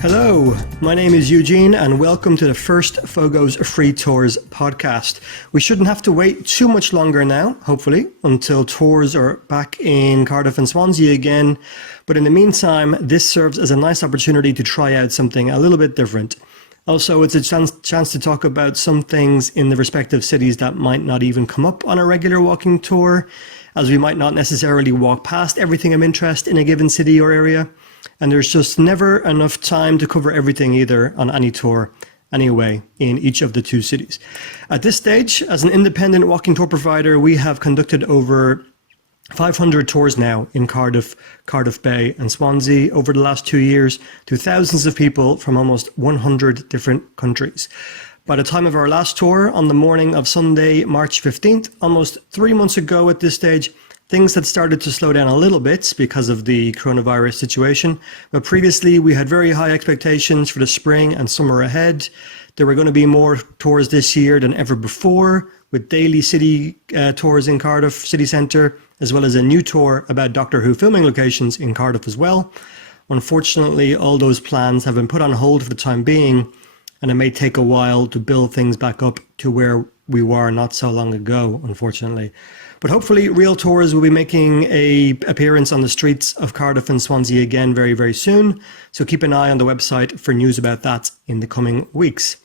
Hello, my name is Eugene and welcome to the first Fogo's Free Tours podcast. We shouldn't have to wait too much longer now, hopefully, until tours are back in Cardiff and Swansea again. But in the meantime, this serves as a nice opportunity to try out something a little bit different. Also, it's a chance to talk about some things in the respective cities that might not even come up on a regular walking tour, as we might not necessarily walk past everything of interest in a given city or area. And there's just never enough time to cover everything either on any tour, anyway, in each of the two cities. At this stage, as an independent walking tour provider, we have conducted over 500 tours now in Cardiff, Cardiff Bay and Swansea over the last 2 years to thousands of people from almost 100 different countries. By the time of our last tour on the morning of Sunday, March 15th, almost 3 months ago at this stage, things had started to slow down a little bit because of the coronavirus situation, but previously we had very high expectations for the spring and summer ahead. There were going to be more tours this year than ever before, with daily city tours in Cardiff city centre, as well as a new tour about Doctor Who filming locations in Cardiff as well. Unfortunately, all those plans have been put on hold for the time being, and it may take a while to build things back up to where we were not so long ago, unfortunately. But hopefully real tours will be making an appearance on the streets of Cardiff and Swansea again very, very soon. So keep an eye on the website for news about that in the coming weeks.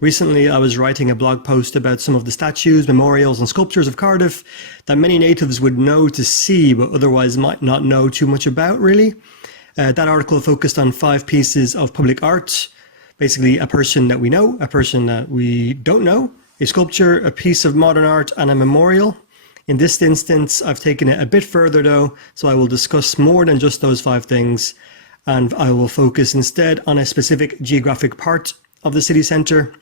Recently, I was writing a blog post about some of the statues, memorials and sculptures of Cardiff that many natives would know to see, but otherwise might not know too much about, really. That article focused on 5 pieces of public art, basically a person that we know, a person that we don't know, a sculpture, a piece of modern art and a memorial. In this instance, I've taken it a bit further though, so I will discuss more than just those 5 things, and I will focus instead on a specific geographic part of the city centre,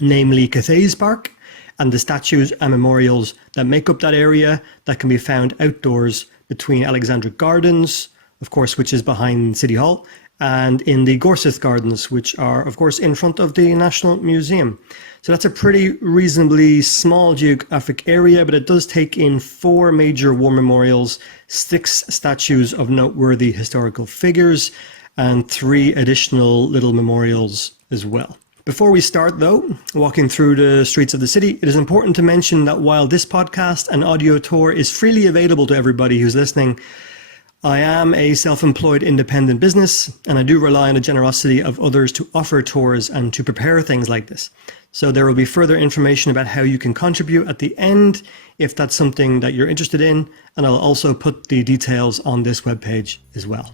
namely Cathays Park, and the statues and memorials that make up that area that can be found outdoors between Alexandra Gardens, of course, which is behind City Hall, and in the Gorseth Gardens, which are, of course, in front of the National Museum. So that's a pretty reasonably small geographic area, but it does take in 4 major war memorials, 6 statues of noteworthy historical figures, and 3 additional little memorials as well. Before we start, though, walking through the streets of the city, it is important to mention that while this podcast and audio tour is freely available to everybody who's listening, I am a self-employed independent business, and I do rely on the generosity of others to offer tours and to prepare things like this. So there will be further information about how you can contribute at the end if that's something that you're interested in, and I'll also put the details on this webpage as well.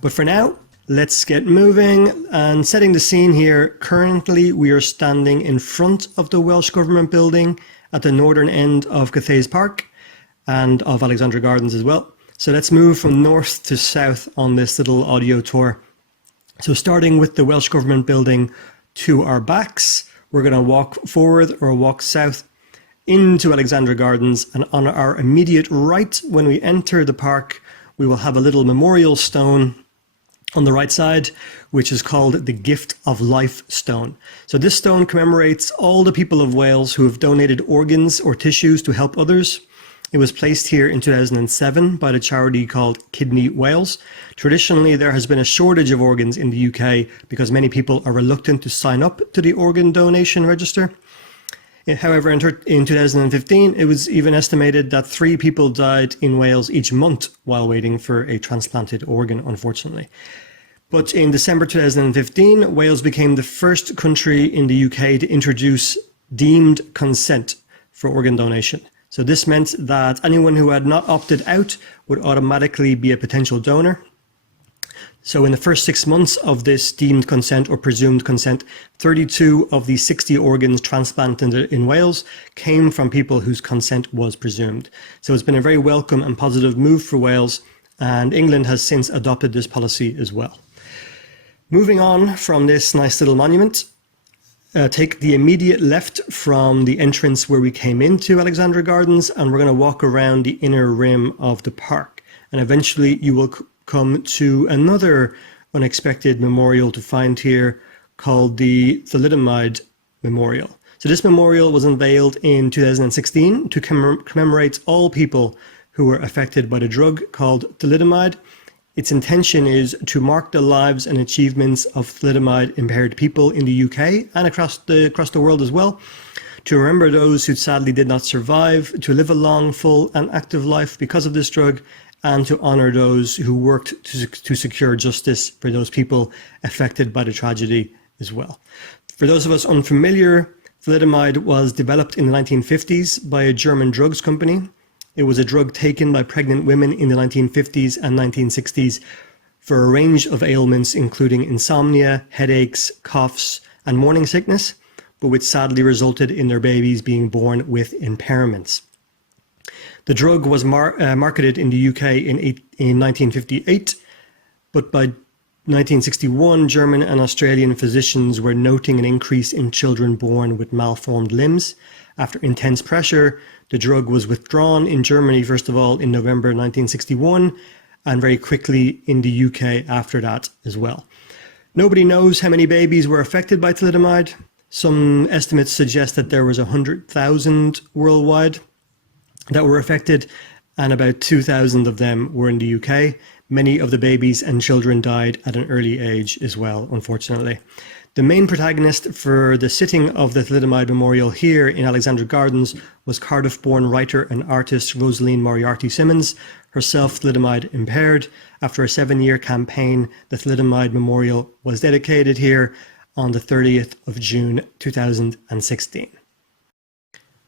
But for now, let's get moving and setting the scene here. Currently, we are standing in front of the Welsh Government building at the northern end of Cathays Park and of Alexandra Gardens as well. So let's move from north to south on this little audio tour. So starting with the Welsh Government building to our backs, we're going to walk forward or walk south into Alexandra Gardens, and on our immediate right, when we enter the park, we will have a little memorial stone on the right side, which is called the Gift of Life stone. So this stone commemorates all the people of Wales who have donated organs or tissues to help others. It was placed here in 2007 by the charity called Kidney Wales. Traditionally, there has been a shortage of organs in the UK because many people are reluctant to sign up to the organ donation register. However, in 2015, it was even estimated that 3 people died in Wales each month while waiting for a transplanted organ, unfortunately. But in December 2015, Wales became the first country in the UK to introduce deemed consent for organ donation. So this meant that anyone who had not opted out would automatically be a potential donor. So in the first 6 months of this deemed consent or presumed consent, 32 of the 60 organs transplanted in Wales came from people whose consent was presumed. So it's been a very welcome and positive move for Wales, and England has since adopted this policy as well. Moving on from this nice little monument, take the immediate left from the entrance where we came into Alexandra Gardens, and we're going to walk around the inner rim of the park. And eventually you will come to another unexpected memorial to find here called the Thalidomide Memorial. So this memorial was unveiled in 2016 to commemorate all people who were affected by the drug called thalidomide. Its intention is to mark the lives and achievements of thalidomide-impaired people in the UK and across the world as well, to remember those who sadly did not survive, to live a long, full and active life because of this drug, and to honour those who worked to secure justice for those people affected by the tragedy as well. For those of us unfamiliar, thalidomide was developed in the 1950s by a German drugs company. It was a drug taken by pregnant women in the 1950s and 1960s for a range of ailments, including insomnia, headaches, coughs, and morning sickness, but which sadly resulted in their babies being born with impairments. The drug was marketed in the UK in 1958, but by 1961, German and Australian physicians were noting an increase in children born with malformed limbs. After intense pressure, the drug was withdrawn in Germany, first of all, in November 1961, and very quickly in the UK after that as well. Nobody knows how many babies were affected by thalidomide. Some estimates suggest that there was 100,000 worldwide that were affected, and about 2,000 of them were in the UK. Many of the babies and children died at an early age as well, unfortunately. The main protagonist for the sitting of the thalidomide memorial here in Alexandra Gardens was Cardiff-born writer and artist Rosaline Moriarty Simmons, herself thalidomide impaired. After a 7-year campaign, the thalidomide memorial was dedicated here on the 30th of June 2016.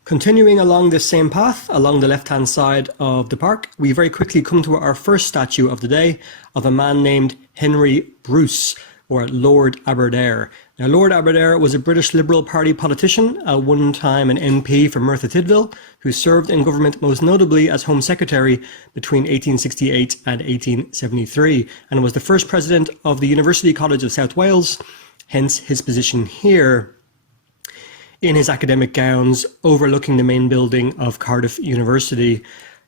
Continuing along this same path, along the left-hand side of the park, we very quickly come to our first statue of the day of a man named Henry Bruce, or Lord Aberdare. Now, Lord Aberdare was a British Liberal Party politician, at one time an MP for Merthyr Tydfil, who served in government most notably as Home Secretary between 1868 and 1873, and was the first president of the University College of South Wales, hence his position here in his academic gowns overlooking the main building of Cardiff University.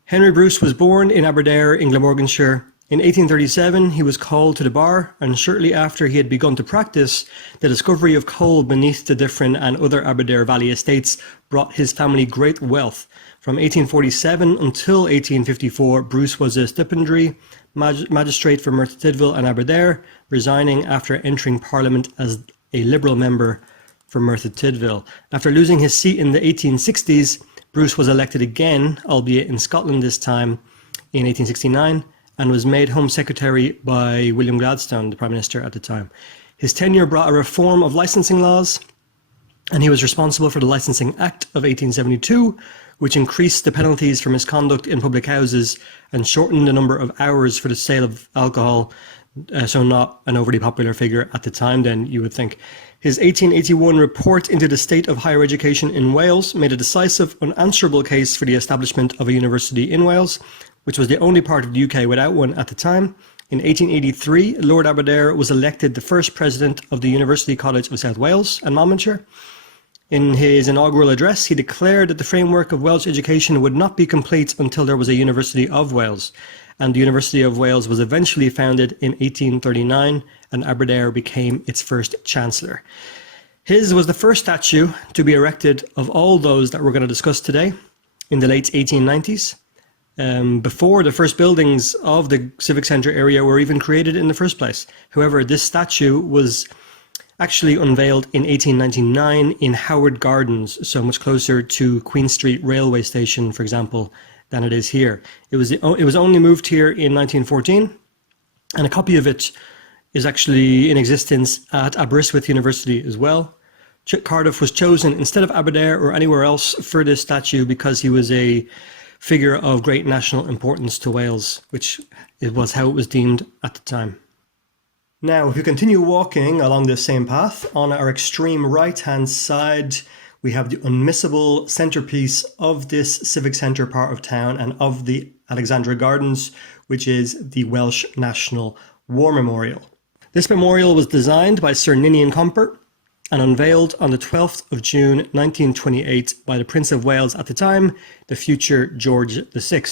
Henry Bruce was born in Aberdare in Glamorganshire. In 1837, he was called to the bar, and shortly after he had begun to practice, the discovery of coal beneath the Diffrin and other Aberdare Valley estates brought his family great wealth. From 1847 until 1854, Bruce was a stipendiary magistrate for Merthyr Tydfil and Aberdare, resigning after entering Parliament as a Liberal member for Merthyr Tydfil. After losing his seat in the 1860s, Bruce was elected again, albeit in Scotland this time, in 1869, and was made Home Secretary by William Gladstone, the Prime Minister at the time. His tenure brought a reform of licensing laws, and he was responsible for the Licensing Act of 1872, which increased the penalties for misconduct in public houses and shortened the number of hours for the sale of alcohol, so not an overly popular figure at the time then, you would think. His 1881 report into the state of higher education in Wales made a decisive, unanswerable case for the establishment of a university in Wales, which was the only part of the UK without one at the time. In 1883, Lord Aberdare was elected the first president of the University College of South Wales and Monmouthshire. In his inaugural address, he declared that the framework of Welsh education would not be complete until there was a University of Wales, and the University of Wales was eventually founded in 1839, and Aberdare became its first chancellor. His was the first statue to be erected of all those that we're going to discuss today in the late 1890s. Before the first buildings of the Civic Centre area were even created in the first place. However, this statue was actually unveiled in 1899 in Howard Gardens, so much closer to Queen Street Railway Station, for example, than it is here. It was only moved here in 1914, and a copy of it is actually in existence at Aberystwyth University as well. Cardiff was chosen instead of Aberdare or anywhere else for this statue because he was a figure of great national importance to Wales, which it was how it was deemed at the time. Now, if you continue walking along this same path, on our extreme right-hand side, we have the unmissable centerpiece of this civic centre part of town and of the Alexandra Gardens, which is the Welsh National War Memorial. This memorial was designed by Sir Ninian Compert and unveiled on the 12th of June 1928 by the Prince of Wales at the time, the future George VI.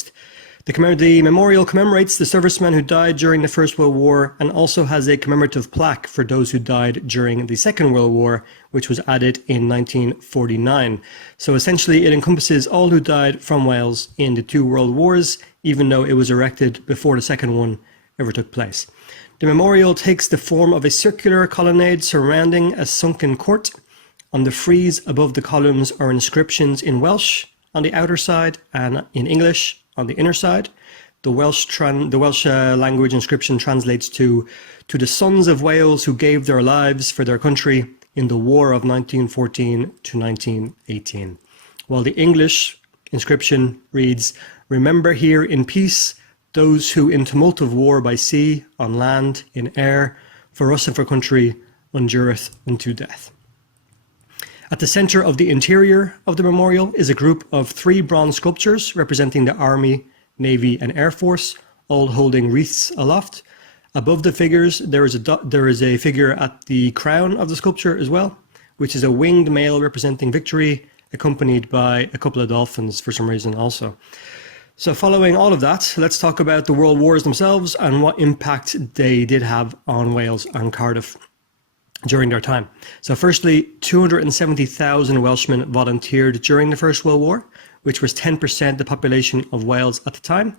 The memorial commemorates the servicemen who died during the First World War and also has a commemorative plaque for those who died during the Second World War, which was added in 1949. So essentially, it encompasses all who died from Wales in the two world wars, even though it was erected before the second one ever took place. The memorial takes the form of a circular colonnade surrounding a sunken court. On the frieze above the columns are inscriptions in Welsh on the outer side and in English on the inner side. The Welsh language inscription translates to the sons of Wales who gave their lives for their country in the War of 1914 to 1918. While the English inscription reads, "Remember here in peace those who in tumult of war by sea, on land, in air, for us and for country, endureth unto death." At the centre of the interior of the memorial is a group of 3 bronze sculptures representing the Army, Navy and Air Force, all holding wreaths aloft. Above the figures, there is a figure at the crown of the sculpture as well, which is a winged male representing victory, accompanied by a couple of dolphins for some reason also. So following all of that, let's talk about the World Wars themselves and what impact they did have on Wales and Cardiff during their time. So firstly, 270,000 Welshmen volunteered during the First World War, which was 10% the population of Wales at the time.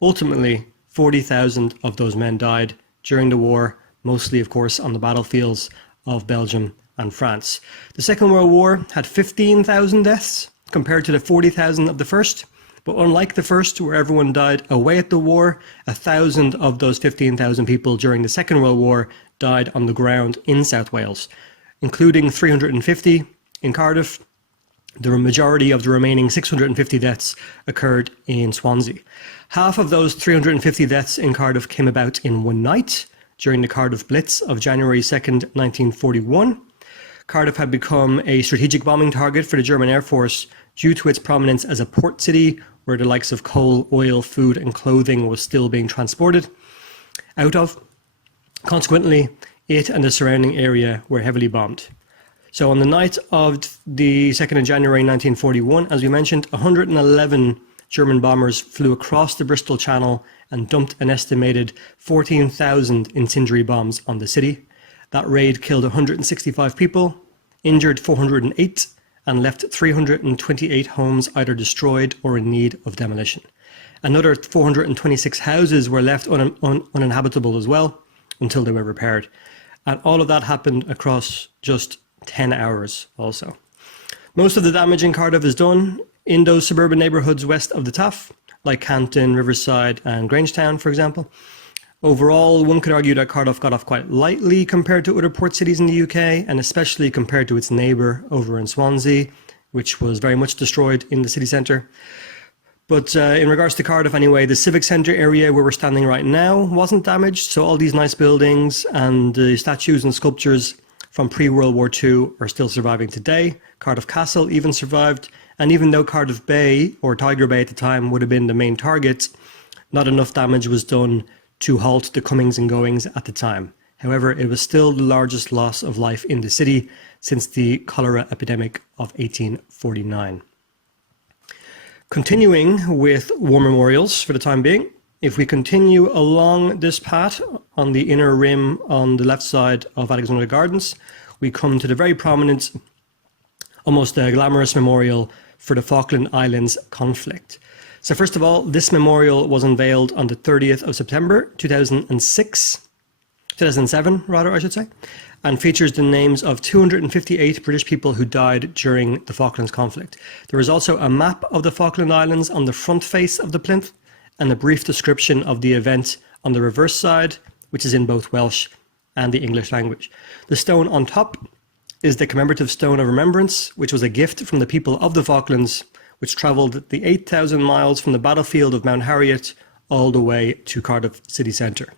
Ultimately, 40,000 of those men died during the war, mostly, of course, on the battlefields of Belgium and France. The Second World War had 15,000 deaths compared to the 40,000 of the first. But unlike the first, where everyone died away at the war, 1,000 of those 15,000 people during the Second World War died on the ground in South Wales, including 350 in Cardiff. The majority of the remaining 650 deaths occurred in Swansea. Half of those 350 deaths in Cardiff came about in one night during the Cardiff Blitz of January 2nd, 1941. Cardiff had become a strategic bombing target for the German Air Force due to its prominence as a port city where the likes of coal, oil, food and clothing was still being transported out of. Consequently, it and the surrounding area were heavily bombed. So on the night of the 2nd of January 1941, as we mentioned, 111 German bombers flew across the Bristol Channel and dumped an estimated 14,000 incendiary bombs on the city. That raid killed 165 people, injured 408, and left 328 homes either destroyed or in need of demolition. Another 426 houses were left uninhabitable as well until they were repaired. And all of that happened across just 10 hours also. Most of the damage in Cardiff is done in those suburban neighbourhoods west of the Taff, like Canton, Riverside and Grangetown, for example. Overall, one could argue that Cardiff got off quite lightly compared to other port cities in the UK, and especially compared to its neighbour over in Swansea, which was very much destroyed in the city centre. But in regards to Cardiff anyway, the civic centre area where we're standing right now wasn't damaged, so all these nice buildings and the statues and sculptures from pre-World War II are still surviving today. Cardiff Castle even survived, and even though Cardiff Bay, or Tiger Bay at the time, would have been the main target, not enough damage was done to halt the comings and goings at the time. However, it was still the largest loss of life in the city since the cholera epidemic of 1849. Continuing with war memorials for the time being, if we continue along this path on the inner rim on the left side of Alexandra Gardens, we come to the very prominent, almost a glamorous memorial for the Falkland Islands conflict. So first of all, this memorial was unveiled on the 30th of September 2007, I should say, and features the names of 258 British people who died during the Falklands conflict. There is also a map of the Falkland Islands on the front face of the plinth and a brief description of the event on the reverse side, which is in both Welsh and the English language. The stone on top is the commemorative stone of remembrance, which was a gift from the people of the Falklands, which travelled the 8,000 miles from the battlefield of Mount Harriet all the way to Cardiff city centre.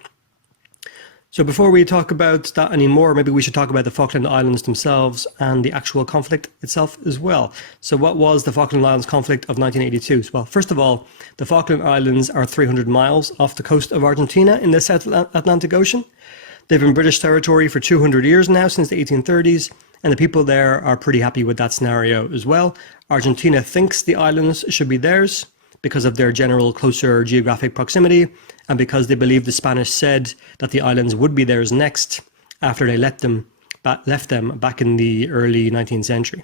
So before we talk about that anymore, maybe we should talk about the Falkland Islands themselves and the actual conflict itself as well. So what was the Falkland Islands conflict of 1982? Well, first of all, the Falkland Islands are 300 miles off the coast of Argentina in the South Atlantic Ocean. They've been British territory for 200 years now, since the 1830s, and the people there are pretty happy with that scenario as well. Argentina thinks the islands should be theirs because of their general closer geographic proximity and because they believed the Spanish said that the islands would be theirs next after they left them back in the early 19th century.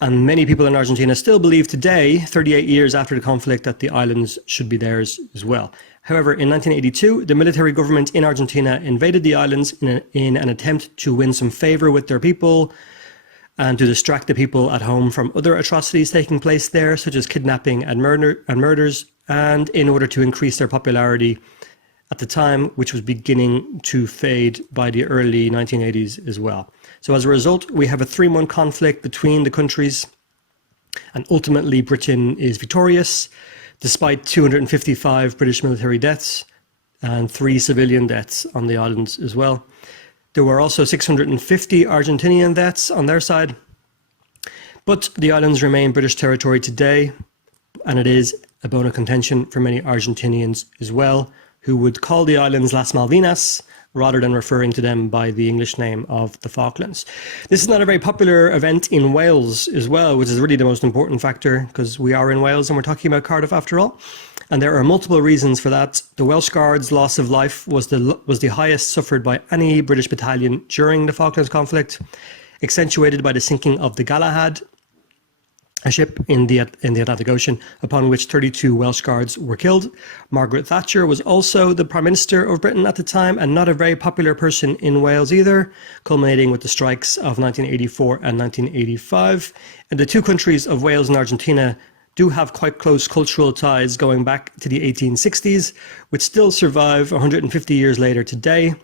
And many people in Argentina still believe today, 38 years after the conflict, that the islands should be theirs as well. However, in 1982, the military government in Argentina invaded the islands in an attempt to win some favor with their people and to distract the people at home from other atrocities taking place there, such as kidnapping and murders, and in order to increase their popularity at the time, which was beginning to fade by the early 1980s as well. So as a result, we have a 3-month conflict between the countries, and ultimately Britain is victorious, despite 255 British military deaths and 3 civilian deaths on the islands as well. There were also 650 Argentinian deaths on their side, but the islands remain British territory today, and it is a bone of contention for many Argentinians as well, who would call the islands Las Malvinas rather than referring to them by the English name of the Falklands. This is not a very popular event in Wales as well, which is really the most important factor because we are in Wales and we're talking about Cardiff after all. And there are multiple reasons for that. The Welsh Guards' loss of life was the highest suffered by any British battalion during the Falklands conflict, accentuated by the sinking of the Galahad, a ship in the Atlantic Ocean, upon which 32 Welsh Guards were killed. Margaret Thatcher was also the Prime Minister of Britain at the time, and not a very popular person in Wales either, culminating with the strikes of 1984 and 1985. And the two countries of Wales and Argentina do have quite close cultural ties going back to the 1860s, which still survive 150 years later today,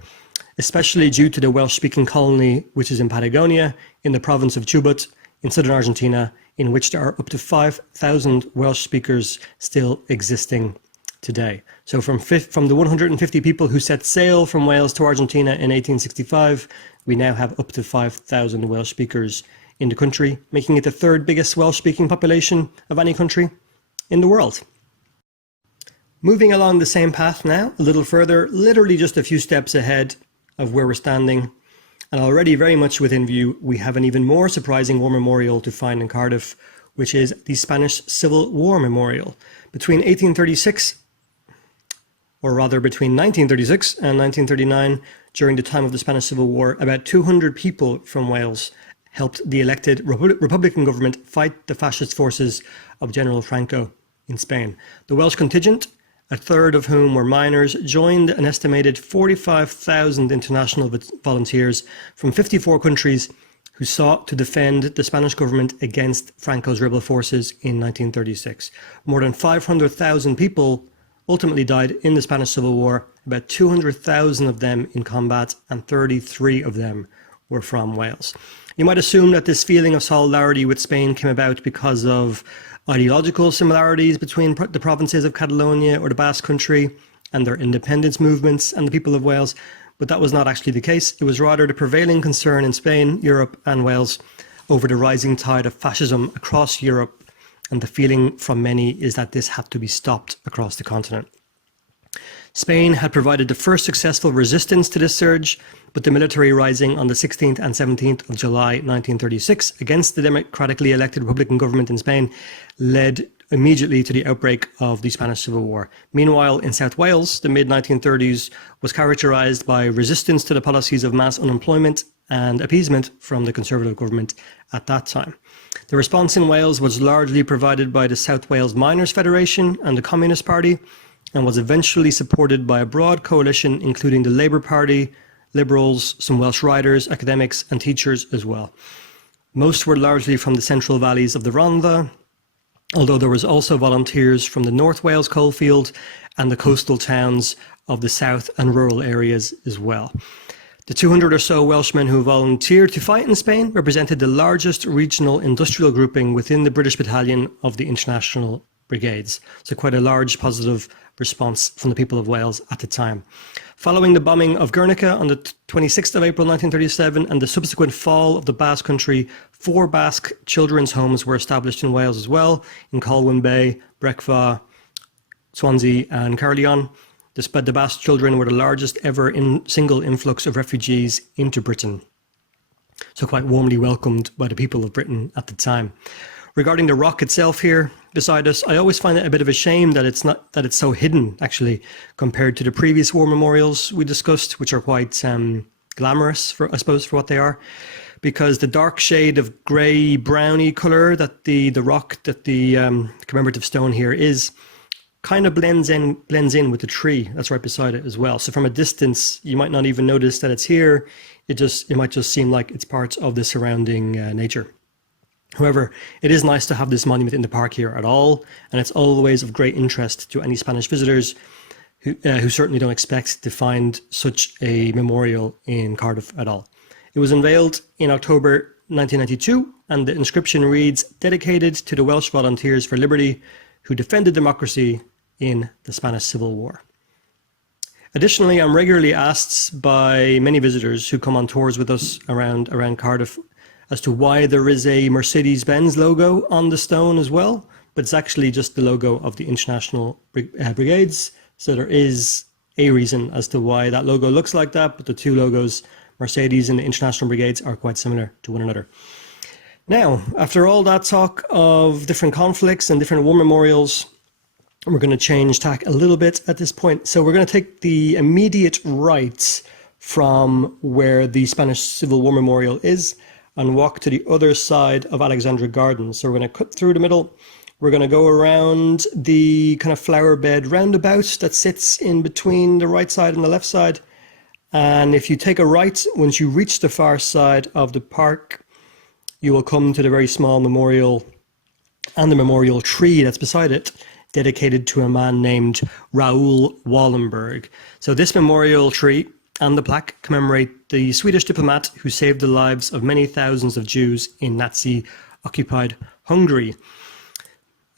especially due to the Welsh-speaking colony, which is in Patagonia, in the province of Chubut, in southern Argentina, in which there are up to 5,000 Welsh speakers still existing today. So from the 150 people who set sail from Wales to Argentina in 1865, we now have up to 5,000 Welsh speakers in the country, making it the 3rd biggest Welsh-speaking population of any country in the world. Moving along the same path now, a little further, literally just a few steps ahead of where we're standing, and already very much within view, we have an even more surprising war memorial to find in Cardiff, which is the Spanish Civil War Memorial. Between 1936, or rather between 1936 and 1939, during the time of the Spanish Civil War, about 200 people from Wales helped the elected Republican government fight the fascist forces of General Franco in Spain. The Welsh contingent, a third of whom were minors, joined an estimated 45,000 international volunteers from 54 countries who sought to defend the Spanish government against Franco's rebel forces in 1936. More than 500,000 people ultimately died in the Spanish Civil War, about 200,000 of them in combat, and 33 of them were from Wales. You might assume that this feeling of solidarity with Spain came about because of ideological similarities between the provinces of Catalonia or the Basque Country and their independence movements and the people of Wales, but that was not actually the case. It was rather the prevailing concern in Spain, Europe and Wales over the rising tide of fascism across Europe, and the feeling from many is that this had to be stopped across the continent. Spain had provided the first successful resistance to this surge, but the military rising on the 16th and 17th of July 1936 against the democratically elected Republican government in Spain led immediately to the outbreak of the Spanish Civil War. Meanwhile, in South Wales, the mid-1930s was characterised by resistance to the policies of mass unemployment and appeasement from the Conservative government at that time. The response in Wales was largely provided by the South Wales Miners' Federation and the Communist Party, and was eventually supported by a broad coalition including the Labour Party, Liberals, some Welsh writers, academics and teachers as well. Most were largely from the central valleys of the Rhondda, although there was also volunteers from the North Wales coalfield and the coastal towns of the south and rural areas as well. The 200 or so Welshmen who volunteered to fight in Spain represented the largest regional industrial grouping within the British battalion of the International Brigades. So quite a large positive response from the people of Wales at the time. Following the bombing of Guernica on the 26th of April 1937 and the subsequent fall of the Basque Country, 4 Basque children's homes were established in Wales as well, in Colwyn Bay, Brecfa, Swansea and Caerleon. The Basque children were the largest ever single influx of refugees into Britain, so quite warmly welcomed by the people of Britain at the time. Regarding the rock itself here beside us, I always find it a bit of a shame that it's so hidden, actually, compared to the previous war memorials we discussed, which are quite glamorous, I suppose, for what they are, because the dark shade of grey browny colour that the rock, that the commemorative stone here is, kind of blends in with the tree that's right beside it as well. So from a distance, you might not even notice that it's here. It might just seem like it's part of the surrounding nature. However, it is nice to have this monument in the park here at all, and it's always of great interest to any Spanish visitors who certainly don't expect to find such a memorial in Cardiff at all. It was unveiled in October 1992, and the inscription reads, "Dedicated to the Welsh Volunteers for Liberty who defended democracy in the Spanish Civil War." Additionally, I'm regularly asked by many visitors who come on tours with us around Cardiff as to why there is a Mercedes-Benz logo on the stone as well, but it's actually just the logo of the International Brigades. So there is a reason as to why that logo looks like that, but the two logos, Mercedes and the International Brigades, are quite similar to one another. Now, after all that talk of different conflicts and different war memorials, we're going to change tack a little bit at this point. So we're going to take the immediate right from where the Spanish Civil War Memorial is and walk to the other side of Alexandra Gardens. So we're going to cut through the middle. We're going to go around the kind of flower bed roundabout that sits in between the right side and the left side. And if you take a right, once you reach the far side of the park, you will come to the very small memorial and the memorial tree that's beside it, dedicated to a man named Raoul Wallenberg. So this memorial tree and the plaque commemorate the Swedish diplomat who saved the lives of many thousands of Jews in Nazi-occupied Hungary.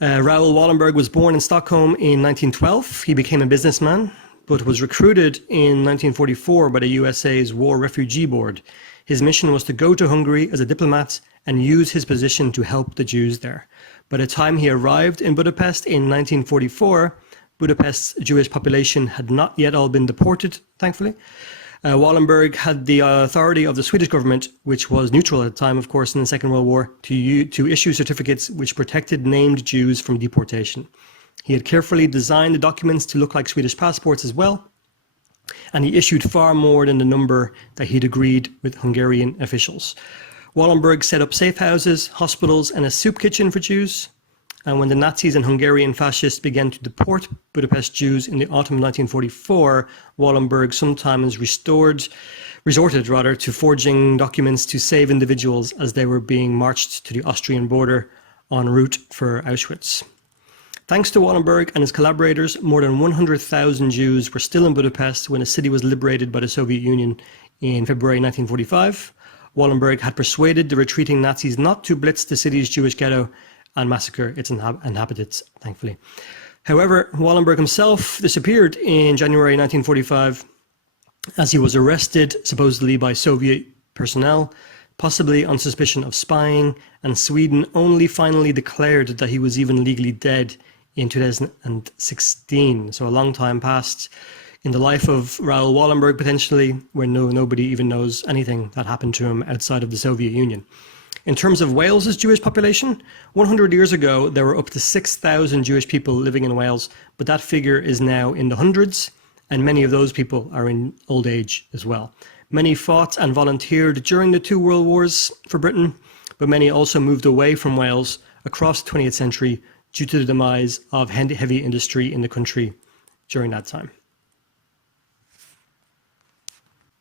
Raoul Wallenberg was born in Stockholm in 1912. He became a businessman, but was recruited in 1944 by the USA's War Refugee Board. His mission was to go to Hungary as a diplomat and use his position to help the Jews there. By the time he arrived in Budapest in 1944, Budapest's Jewish population had not yet all been deported, thankfully. Wallenberg had the authority of the Swedish government, which was neutral at the time, of course, in the Second World War, to issue certificates which protected named Jews from deportation. He had carefully designed the documents to look like Swedish passports as well, and he issued far more than the number that he'd agreed with Hungarian officials. Wallenberg set up safe houses, hospitals, and a soup kitchen for Jews. And when the Nazis and Hungarian fascists began to deport Budapest Jews in the autumn of 1944, Wallenberg sometimes resorted to forging documents to save individuals as they were being marched to the Austrian border en route for Auschwitz. Thanks to Wallenberg and his collaborators, more than 100,000 Jews were still in Budapest when the city was liberated by the Soviet Union in February 1945. Wallenberg had persuaded the retreating Nazis not to blitz the city's Jewish ghetto and massacre its inhabitants, thankfully. However, Wallenberg himself disappeared in January 1945 as he was arrested, supposedly by Soviet personnel, possibly on suspicion of spying, and Sweden only finally declared that he was even legally dead in 2016. So a long time passed in the life of Raoul Wallenberg, potentially, where nobody even knows anything that happened to him outside of the Soviet Union. In terms of Wales's Jewish population, 100 years ago, there were up to 6,000 Jewish people living in Wales, but that figure is now in the hundreds, and many of those people are in old age as well. Many fought and volunteered during the two world wars for Britain, but many also moved away from Wales across the 20th century due to the demise of heavy industry in the country during that time.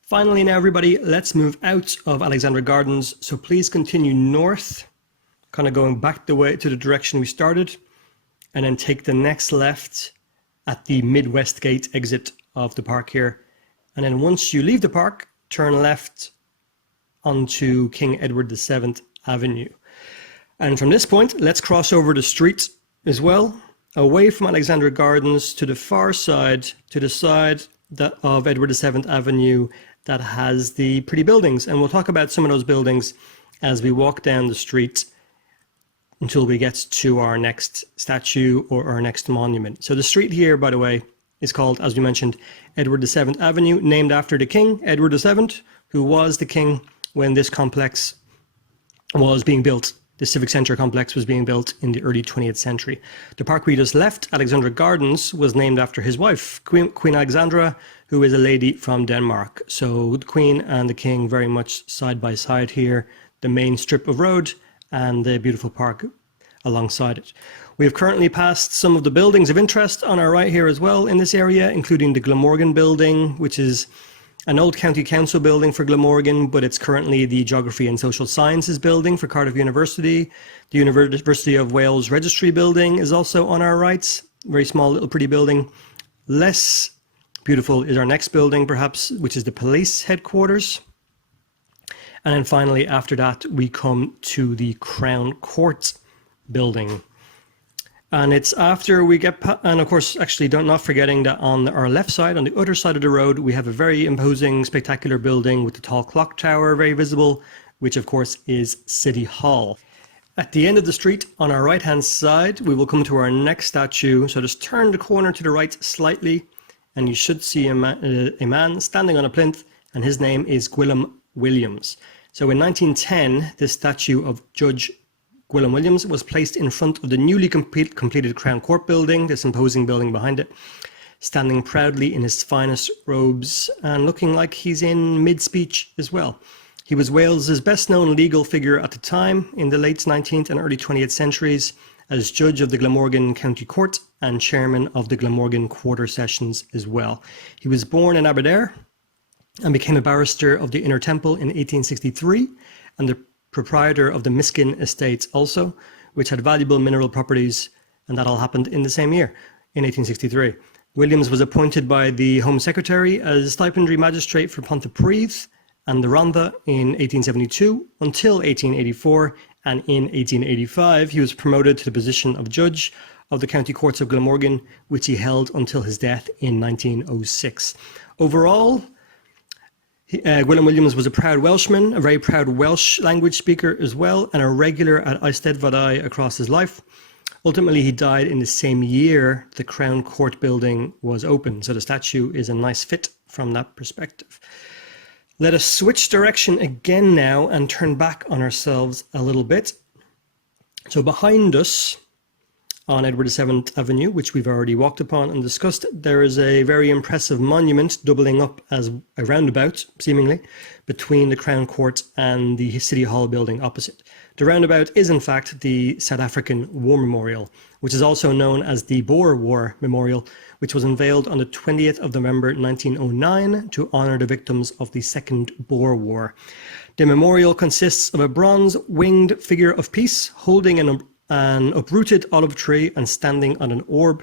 Finally now, everybody, let's move out of Alexandra Gardens. So please continue north, kind of going back the way to the direction we started, and then take the next left at the Midwest Gate exit of the park here. And then once you leave the park, turn left onto King Edward VII Avenue. And from this point, let's cross over the street as well, away from Alexandra Gardens to the far side, to the side of Edward VII Avenue that has the pretty buildings. And we'll talk about some of those buildings as we walk down the street until we get to our next statue or our next monument. So the street here, by the way, is called, as we mentioned, Edward VII Avenue, named after the king, Edward VII, who was the king when this complex was being built the Civic Centre complex was being built in the early 20th century. The park we just left, Alexandra Gardens, was named after his wife, Queen Alexandra, who is a lady from Denmark. So the Queen and the King very much side by side here, the main strip of road and the beautiful park alongside it. We have currently passed some of the buildings of interest on our right here as well in this area, including the Glamorgan building, which is an old county council building for Glamorgan, but it's currently the Geography and Social Sciences building for Cardiff University. The University of Wales Registry building is also on our right. Very small, little pretty building. Less beautiful is our next building, perhaps, which is the police headquarters. And then finally, after that, we come to the Crown Court building. And it's after we get, and of course, actually not forgetting that on our left side, on the other side of the road, we have a very imposing, spectacular building with the tall clock tower, very visible, which of course is City Hall. At the end of the street, on our right-hand side, we will come to our next statue. So just turn the corner to the right slightly, and you should see a man standing on a plinth, and his name is Gwilym Williams. So in 1910, this statue of Judge Gwilym Williams was placed in front of the newly completed Crown Court building, this imposing building behind it, standing proudly in his finest robes and looking like he's in mid-speech as well. He was Wales's best-known legal figure at the time in the late 19th and early 20th centuries as judge of the Glamorgan County Court and chairman of the Glamorgan Quarter Sessions as well. He was born in Aberdare and became a barrister of the Inner Temple in 1863 and the proprietor of the Miskin Estates also, which had valuable mineral properties, and that all happened in the same year, in 1863. Williams was appointed by the Home Secretary as stipendiary magistrate for Pontypridd and the Rhondda in 1872 until 1884, and in 1885 he was promoted to the position of judge of the County Courts of Glamorgan, which he held until his death in 1906. Overall, Gwilym Williams was a proud Welshman, a very proud Welsh language speaker as well, and a regular at Eisteddfodau across his life. Ultimately, he died in the same year the Crown Court building was opened, so the statue is a nice fit from that perspective. Let us switch direction again now and turn back on ourselves a little bit. So behind us, on Edward VII Avenue, which we've already walked upon and discussed, there is a very impressive monument doubling up as a roundabout, seemingly, between the Crown Court and the City Hall building opposite. The roundabout is in fact the South African War Memorial, which is also known as the Boer War Memorial, which was unveiled on the 20th of November 1909 to honour the victims of the Second Boer War. The memorial consists of a bronze winged figure of peace holding an uprooted olive tree and standing on an orb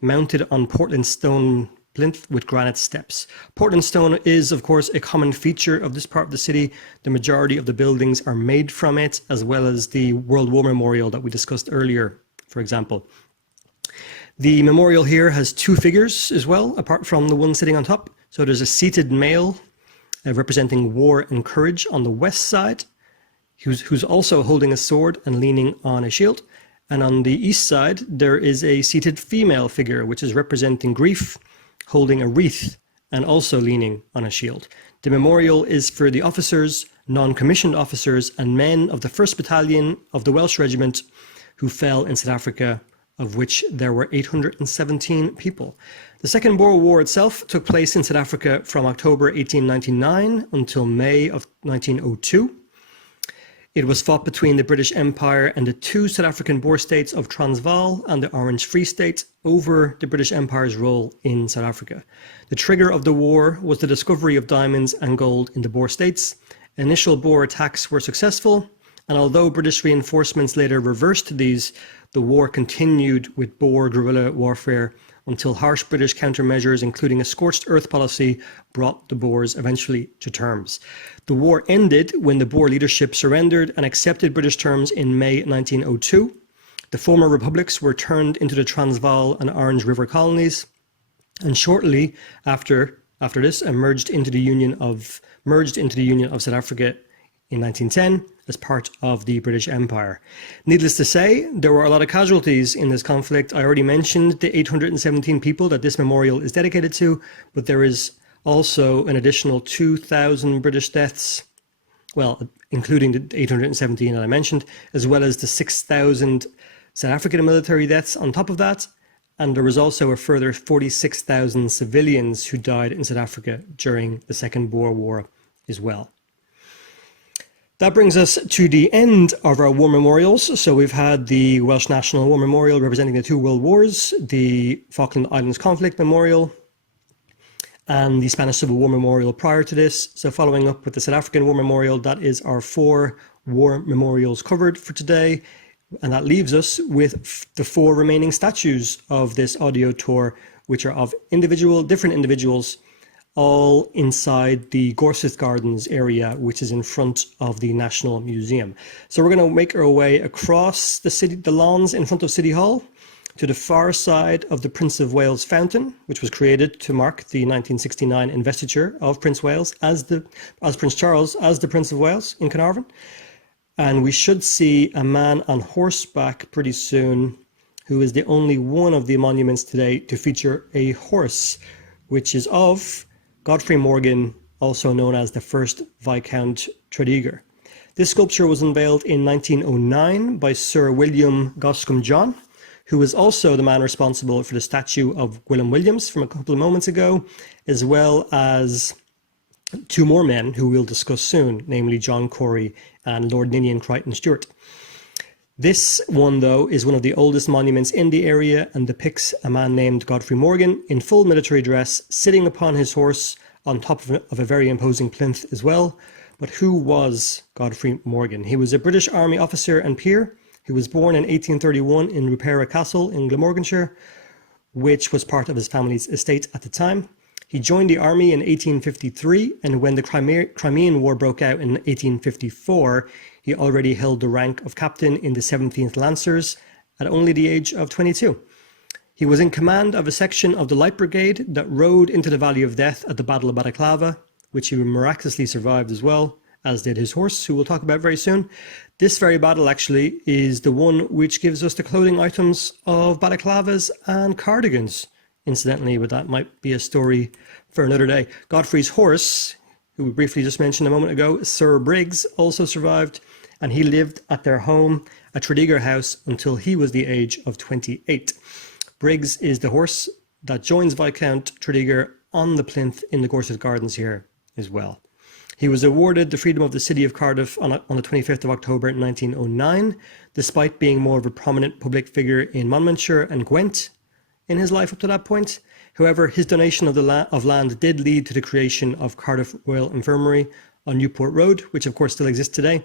mounted on Portland stone plinth with granite steps. Portland stone is, of course, a common feature of this part of the city. The majority of the buildings are made from it, as well as the World War Memorial that we discussed earlier, for example. The memorial here has two figures as well, apart from the one sitting on top. So there's a seated male representing war and courage on the west side, who's also holding a sword and leaning on a shield. And on the east side, there is a seated female figure, which is representing grief, holding a wreath and also leaning on a shield. The memorial is for the officers, non-commissioned officers, and men of the 1st Battalion of the Welsh Regiment who fell in South Africa, of which there were 817 people. The Second Boer War itself took place in South Africa from October 1899 until May of 1902. It was fought between the British Empire and the two South African Boer states of Transvaal and the Orange Free State over the British Empire's role in South Africa. The trigger of the war was the discovery of diamonds and gold in the Boer states. Initial Boer attacks were successful, and although British reinforcements later reversed these, the war continued with Boer guerrilla warfare until harsh British countermeasures, including a scorched earth policy, brought the Boers eventually to terms. The war ended when the Boer leadership surrendered and accepted British terms in May 1902. The former republics were turned into the Transvaal and Orange River colonies, and shortly after this merged into the Union of South Africa in 1910 as part of the British Empire. Needless to say, there were a lot of casualties in this conflict. I already mentioned the 817 people that this memorial is dedicated to, but there is also an additional 2,000 British deaths. Well, including the 817 that I mentioned, as well as the 6,000 South African military deaths on top of that. And there was also a further 46,000 civilians who died in South Africa during the Second Boer War as well. That brings us to the end of our war memorials. So we've had the Welsh National War Memorial representing the two world wars, the Falkland Islands Conflict Memorial, and the Spanish Civil War Memorial prior to this. So following up with the South African War Memorial, that is our 4 war memorials covered for today. And that leaves us with the 4 remaining statues of this audio tour, which are of different individuals, all inside the Gorsuth Gardens area, which is in front of the National Museum. So we're going to make our way across the lawns in front of City Hall to the far side of the Prince of Wales Fountain, which was created to mark the 1969 investiture of Prince Wales as Prince Charles as the Prince of Wales in Carnarvon. And we should see a man on horseback pretty soon, who is the only one of the monuments today to feature a horse, which is of Godfrey Morgan, also known as the first Viscount Tredegar. This sculpture was unveiled in 1909 by Sir William Goscombe John, who was also the man responsible for the statue of Gwilym Williams from a couple of moments ago, as well as 2 more men who we'll discuss soon, namely John Corey and Lord Ninian Crichton Stewart. This one, though, is one of the oldest monuments in the area and depicts a man named Godfrey Morgan in full military dress, sitting upon his horse on top of a very imposing plinth as well. But who was Godfrey Morgan? He was a British Army officer and peer who was born in 1831 in Rupera Castle in Glamorganshire, which was part of his family's estate at the time. He joined the army in 1853, and when the Crimean War broke out in 1854, he already held the rank of captain in the 17th Lancers at only the age of 22. He was in command of a section of the Light Brigade that rode into the Valley of Death at the Battle of Balaclava, which he miraculously survived as well, as did his horse, who we'll talk about very soon. This very battle actually is the one which gives us the clothing items of balaclavas and cardigans, incidentally, but that might be a story for another day. Godfrey's horse, who we briefly just mentioned a moment ago, Sir Briggs, also survived, and he lived at their home at Tredegar House until he was the age of 28. Briggs is the horse that joins Viscount Tredegar on the plinth in the Gorsuth Gardens here as well. He was awarded the freedom of the city of Cardiff on the 25th of October 1909, despite being more of a prominent public figure in Monmouthshire and Gwent in his life up to that point. However, his donation of land did lead to the creation of Cardiff Royal Infirmary on Newport Road, which of course still exists today.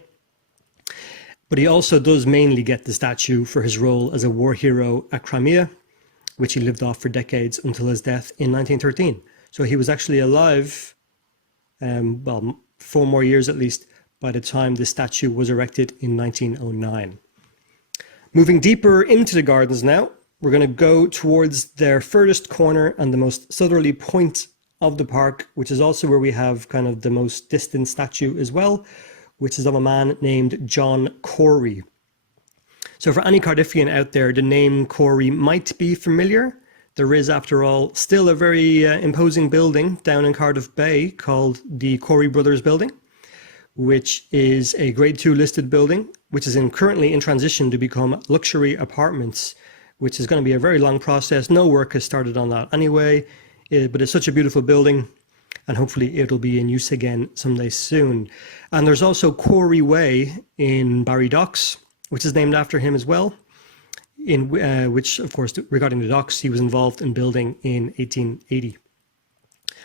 But he also does mainly get the statue for his role as a war hero at Crimea, which he lived off for decades until his death in 1913. So he was actually alive, 4 more years at least, by the time the statue was erected in 1909. Moving deeper into the gardens now, we're going to go towards their furthest corner and the most southerly point of the park, which is also where we have kind of the most distant statue as well, which is of a man named John Corey. So for any Cardiffian out there, the name Corey might be familiar. There is, after all, still a very imposing building down in Cardiff Bay called the Corey Brothers Building, which is a Grade 2 listed building, which is currently in transition to become luxury apartments, which is going to be a very long process. No work has started on that anyway, but it's such a beautiful building, and hopefully it'll be in use again someday soon. And there's also Corey Way in Barry Docks, which is named after him as well, in which, of course, regarding the docks, he was involved in building in 1880.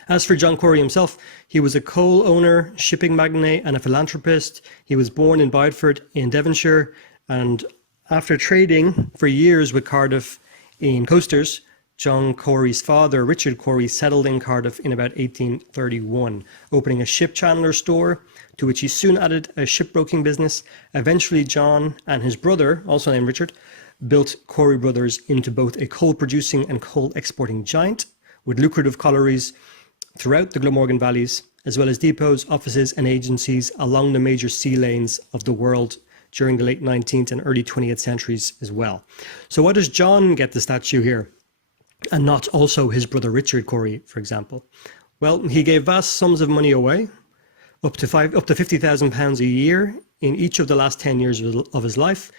As for John Corey himself, he was a coal owner, shipping magnate, and a philanthropist. He was born in Bideford in Devonshire, and after trading for years with Cardiff in coasters, John Corey's father, Richard Corey, settled in Cardiff in about 1831, opening a ship chandler store, to which he soon added a shipbroking business. Eventually, John and his brother, also named Richard, built Corey Brothers into both a coal-producing and coal-exporting giant, with lucrative collieries throughout the Glamorgan valleys, as well as depots, offices, and agencies along the major sea lanes of the world during the late 19th and early 20th centuries as well. So why does John get the statue here, and not also his brother Richard Corey, for example? Well, he gave vast sums of money away, up to £50,000 a year in each of the last 10 years of his life.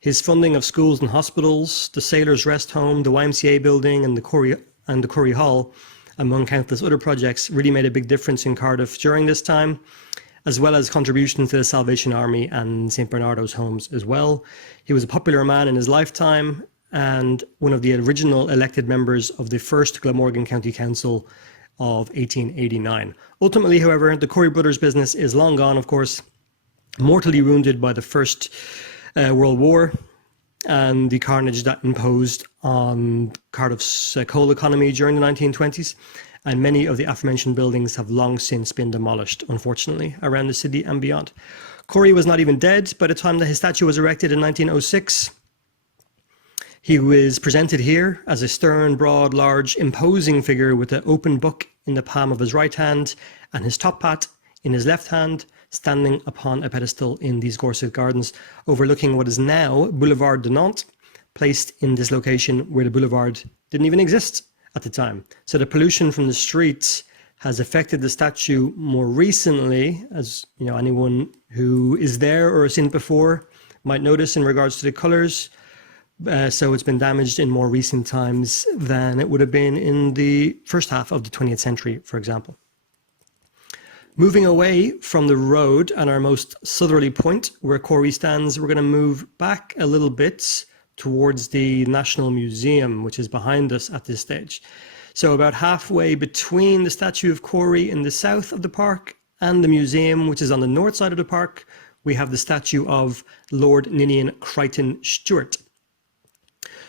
His funding of schools and hospitals, the Sailors' Rest Home, the YMCA building, and the Corrie Hall, among countless other projects, really made a big difference in Cardiff during this time, as well as contributions to the Salvation Army and St. Bernardo's homes as well. He was a popular man in his lifetime and one of the original elected members of the first Glamorgan County Council of 1889. Ultimately, however, the Corrie brothers' business is long gone, of course, mortally wounded by the First World War and the carnage that imposed on Cardiff's coal economy during the 1920s. And many of the aforementioned buildings have long since been demolished, unfortunately, around the city and beyond. Corrie was not even dead by the time that his statue was erected in 1906. He was presented here as a stern, broad, large, imposing figure with an open book in the palm of his right hand and his top hat in his left hand, standing upon a pedestal in these Gorset Gardens, overlooking what is now Boulevard de Nantes, placed in this location where the boulevard didn't even exist at the time. So the pollution from the streets has affected the statue more recently, as you know, anyone who is there or has seen it before might notice in regards to the colors. So it's been damaged in more recent times than it would have been in the first half of the 20th century, for example. Moving away from the road and our most southerly point where Corrie stands, we're going to move back a little bit towards the National Museum, which is behind us at this stage. So about halfway between the statue of Corrie in the south of the park and the museum, which is on the north side of the park, we have the statue of Lord Ninian Crichton Stuart.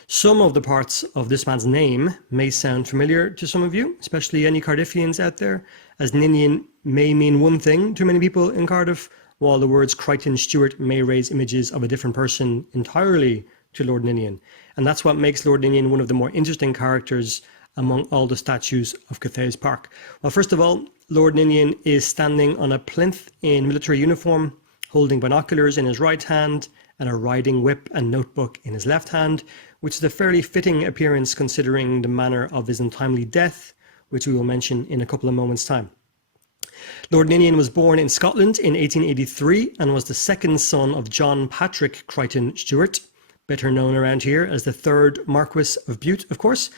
Some of the parts of this man's name may sound familiar to some of you, especially any Cardiffians out there, as Ninian may mean one thing to many people in Cardiff, while the words Crichton Stuart may raise images of a different person entirely to Lord Ninian. And that's what makes Lord Ninian one of the more interesting characters among all the statues of Cathays Park. Well, first of all, Lord Ninian is standing on a plinth in military uniform, holding binoculars in his right hand and a riding whip and notebook in his left hand, which is a fairly fitting appearance considering the manner of his untimely death, which we will mention in a couple of moments' time. Lord Ninian was born in Scotland in 1883 and was the second son of John Patrick Crichton Stuart, better known around here as the third Marquess of Bute, of course,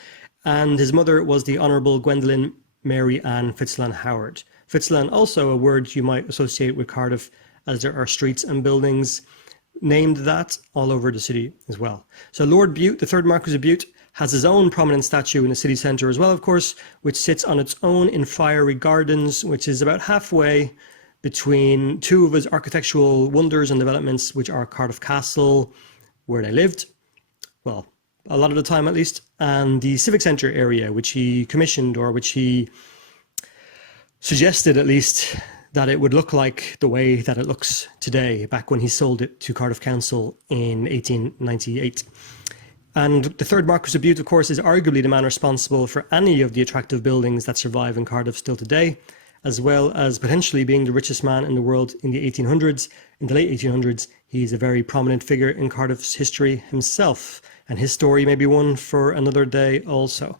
and his mother was the Honourable Gwendolen Mary Ann Fitzalan Howard. Fitzalan, also a word you might associate with Cardiff, as there are streets and buildings named that all over the city as well. So Lord Bute, the third Marquess of Bute, has his own prominent statue in the city centre as well, of course, which sits on its own in Fiery Gardens, which is about halfway between two of his architectural wonders and developments, which are Cardiff Castle, where they lived, well, a lot of the time at least, and the Civic Centre area, which he commissioned, or which he suggested at least that it would look like the way that it looks today, back when he sold it to Cardiff Council in 1898. And the third Marquess of Bute, of course, is arguably the man responsible for any of the attractive buildings that survive in Cardiff still today, as well as potentially being the richest man in the world in the 1800s. In the late 1800s, he's a very prominent figure in Cardiff's history himself, and his story may be one for another day also.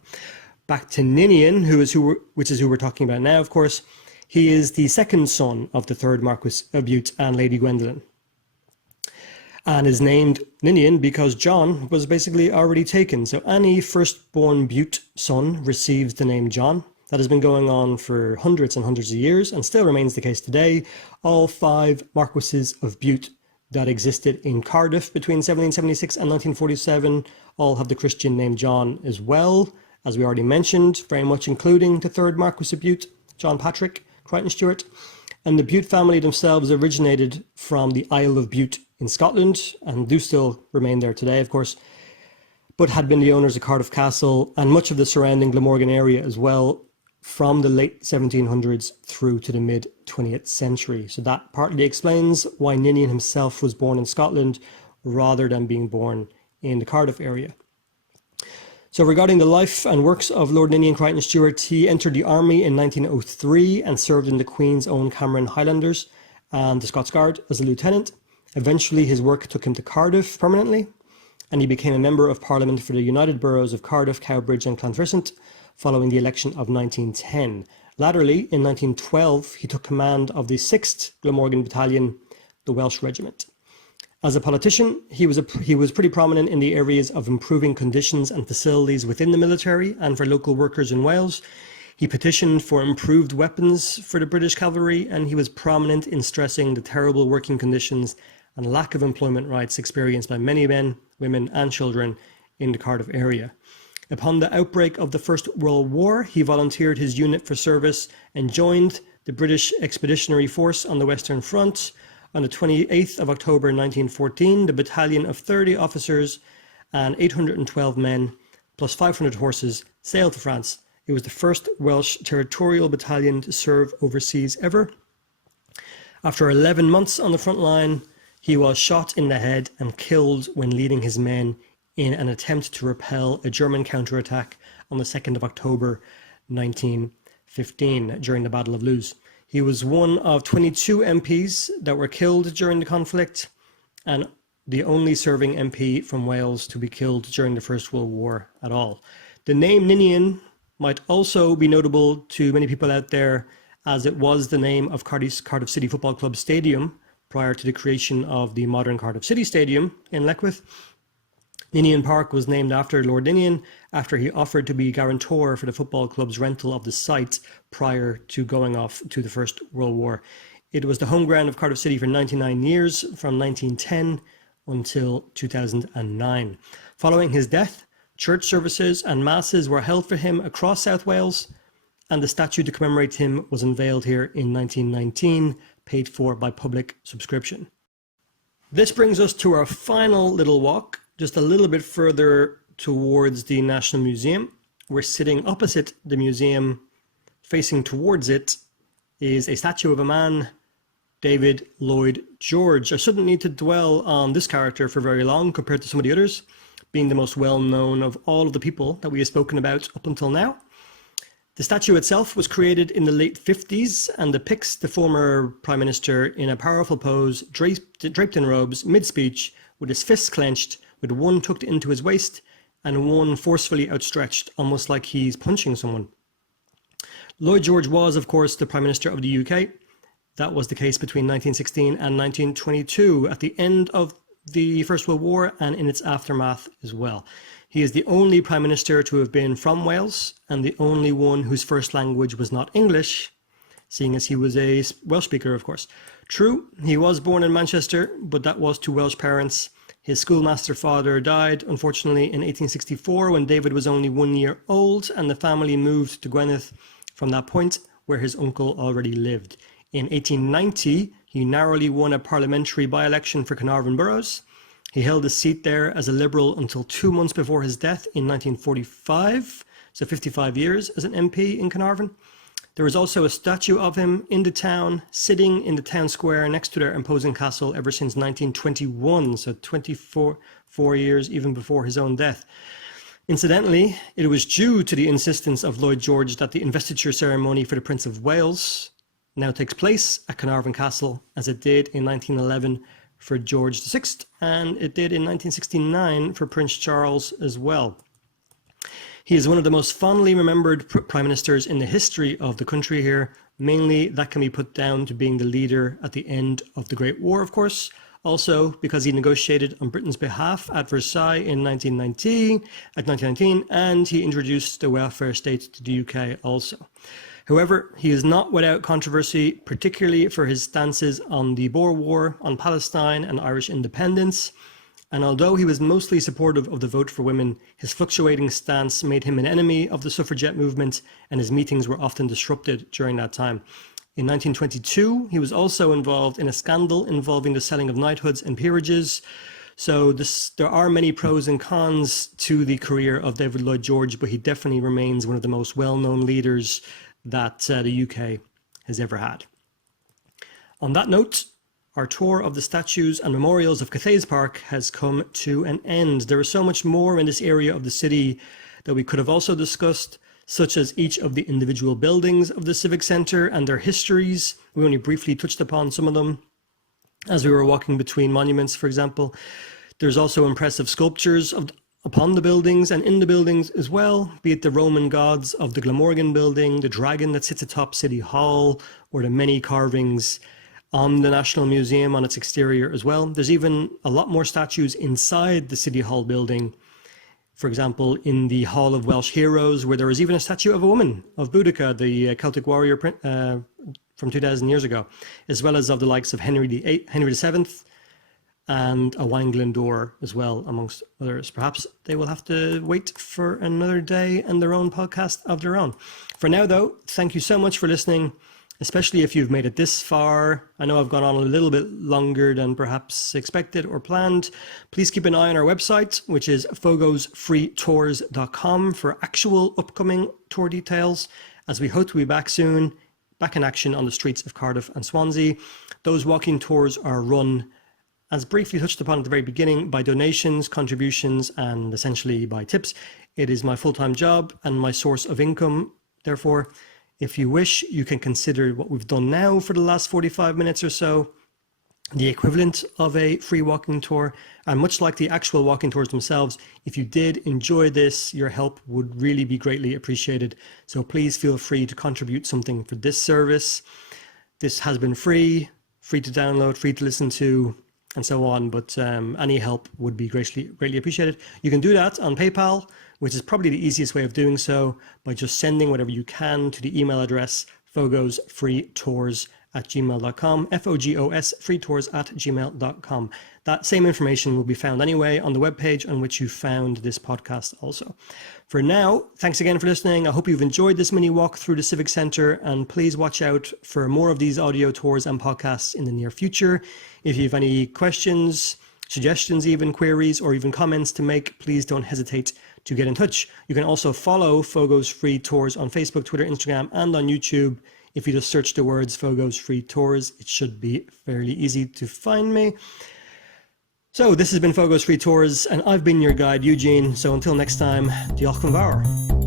Back to Ninian, which is who we're talking about now, of course. He is the second son of the third Marquess of Bute and Lady Gwendolen, and is named Ninian because John was basically already taken. So any firstborn Bute son receives the name John. That has been going on for hundreds and hundreds of years and still remains the case today. All five Marquesses of Bute that existed in Cardiff between 1776 and 1947 all have the Christian name John as well, as we already mentioned, very much including the third Marquess of Bute, John Patrick Crichton Stuart. And the Bute family themselves originated from the Isle of Bute in Scotland and do still remain there today, of course, but had been the owners of Cardiff Castle and much of the surrounding Glamorgan area as well from the late 1700s through to the mid-20th century. So that partly explains why Ninian himself was born in Scotland rather than being born in the Cardiff area. So regarding the life and works of Lord Ninian Crichton Stuart, he entered the army in 1903 and served in the Queen's Own Cameron Highlanders and the Scots Guard as a lieutenant. Eventually his work took him to Cardiff permanently, and he became a member of Parliament for the United Boroughs of Cardiff, Cowbridge and Clonfersant following the election of 1910. Latterly, in 1912, he took command of the 6th Glamorgan Battalion, the Welsh Regiment. As a politician, he was pretty prominent in the areas of improving conditions and facilities within the military and for local workers in Wales. He petitioned for improved weapons for the British cavalry, and he was prominent in stressing the terrible working conditions and lack of employment rights experienced by many men, women and children in the Cardiff area. Upon the outbreak of the First World War, he volunteered his unit for service and joined the British Expeditionary Force on the Western Front. On the 28th of October 1914, the battalion of 30 officers and 812 men, plus 500 horses, sailed to France. It was the first Welsh territorial battalion to serve overseas ever. After 11 months on the front line, he was shot in the head and killed when leading his men in an attempt to repel a German counterattack on the 2nd of October 1915 during the Battle of Loos. He was one of 22 MPs that were killed during the conflict and the only serving MP from Wales to be killed during the First World War at all. The name Ninian might also be notable to many people out there, as it was the name of Cardiff City Football Club Stadium prior to the creation of the modern Cardiff City Stadium in Leckwith. Ninian Park was named after Lord Ninian after he offered to be guarantor for the football club's rental of the site prior to going off to the First World War. It was the home ground of Cardiff City for 99 years, from 1910 until 2009. Following his death, church services and masses were held for him across South Wales, and the statue to commemorate him was unveiled here in 1919, paid for by public subscription. This brings us to our final little walk, just a little bit further towards the National Museum. We're sitting opposite the museum. Facing towards it is a statue of a man, David Lloyd George. I shouldn't need to dwell on this character for very long compared to some of the others, being the most well-known of all of the people that we have spoken about up until now. The statue itself was created in the late 50s and depicts the former Prime Minister in a powerful pose, draped in robes, mid-speech, with his fists clenched, with one tucked into his waist and one forcefully outstretched, almost like he's punching someone. Lloyd George was, of course, the Prime Minister of the UK. That was the case between 1916 and 1922, at the end of the First World War and in its aftermath as well. He is the only Prime Minister to have been from Wales and the only one whose first language was not English, seeing as he was a Welsh speaker, of course. True, he was born in Manchester, but that was to Welsh parents. His schoolmaster father died, unfortunately, in 1864 when David was only 1 year old, and the family moved to Gwynedd from that point, where his uncle already lived. In 1890, he narrowly won a parliamentary by-election for Carnarvon Boroughs. He held a seat there as a Liberal until 2 months before his death in 1945, so 55 years as an MP in Carnarvon. There is also a statue of him in the town, sitting in the town square next to their imposing castle ever since 1921, so 24 years even before his own death. Incidentally, it was due to the insistence of Lloyd George that the investiture ceremony for the Prince of Wales now takes place at Carnarvon Castle, as it did in 1911 for George VI, and it did in 1969 for Prince Charles as well. He is one of the most fondly remembered prime ministers in the history of the country here. Mainly, that can be put down to being the leader at the end of the Great War, of course. Also, because he negotiated on Britain's behalf at Versailles in 1919, and he introduced the welfare state to the UK also. However, he is not without controversy, particularly for his stances on the Boer War, on Palestine and Irish independence. And although he was mostly supportive of the vote for women, his fluctuating stance made him an enemy of the suffragette movement, and his meetings were often disrupted during that time. In 1922, he was also involved in a scandal involving the selling of knighthoods and peerages. So there are many pros and cons to the career of David Lloyd George, but he definitely remains one of the most well-known leaders that the UK has ever had. On that note, our tour of the statues and memorials of Cathays Park has come to an end. There is so much more in this area of the city that we could have also discussed, such as each of the individual buildings of the Civic Centre and their histories. We only briefly touched upon some of them as we were walking between monuments, for example. There's also impressive sculptures upon the buildings and in the buildings as well, be it the Roman gods of the Glamorgan building, the dragon that sits atop City Hall, or the many carvings on the National Museum on its exterior as well. There's even a lot more statues inside the City Hall building. For example, in the Hall of Welsh Heroes, where there is even a statue of a woman, of Boudica, the Celtic warrior from 2,000 years ago, as well as of the likes of Henry VII, and a wine Glendower as well, amongst others. Perhaps they will have to wait for another day and their own podcast of their own. For now, though, thank you so much for listening, especially if you've made it this far. I know I've gone on a little bit longer than perhaps expected or planned. Please keep an eye on our website, which is fogosfreetours.com, for actual upcoming tour details, as we hope to be back soon, back in action on the streets of Cardiff and Swansea. Those walking tours are run, as briefly touched upon at the very beginning, by donations, contributions, and essentially by tips. It is my full-time job and my source of income. Therefore, if you wish, you can consider what we've done now for the last 45 minutes or so, the equivalent of a free walking tour. And much like the actual walking tours themselves, if you did enjoy this, your help would really be greatly appreciated. So please feel free to contribute something for this service. This has been free to download, free to listen to, and so on, but any help would be greatly appreciated. You can do that on PayPal, which is probably the easiest way of doing so, by just sending whatever you can to the email address fogosfreetours@gmail.com, FOGOS freetours@gmail.com. That same information will be found anyway on the webpage on which you found this podcast also. For now, thanks again for listening. I hope you've enjoyed this mini walk through the Civic Centre, and please watch out for more of these audio tours and podcasts in the near future. If you have any questions, suggestions, even queries, or even comments to make, please don't hesitate to get in touch. You can also follow Fogo's Free Tours on Facebook, Twitter, Instagram, and on YouTube. If you just search the words Fogo's Free Tours, it should be fairly easy to find me. So this has been Fogo's Free Tours, and I've been your guide, Eugene. So until next time, diolch yn fawr.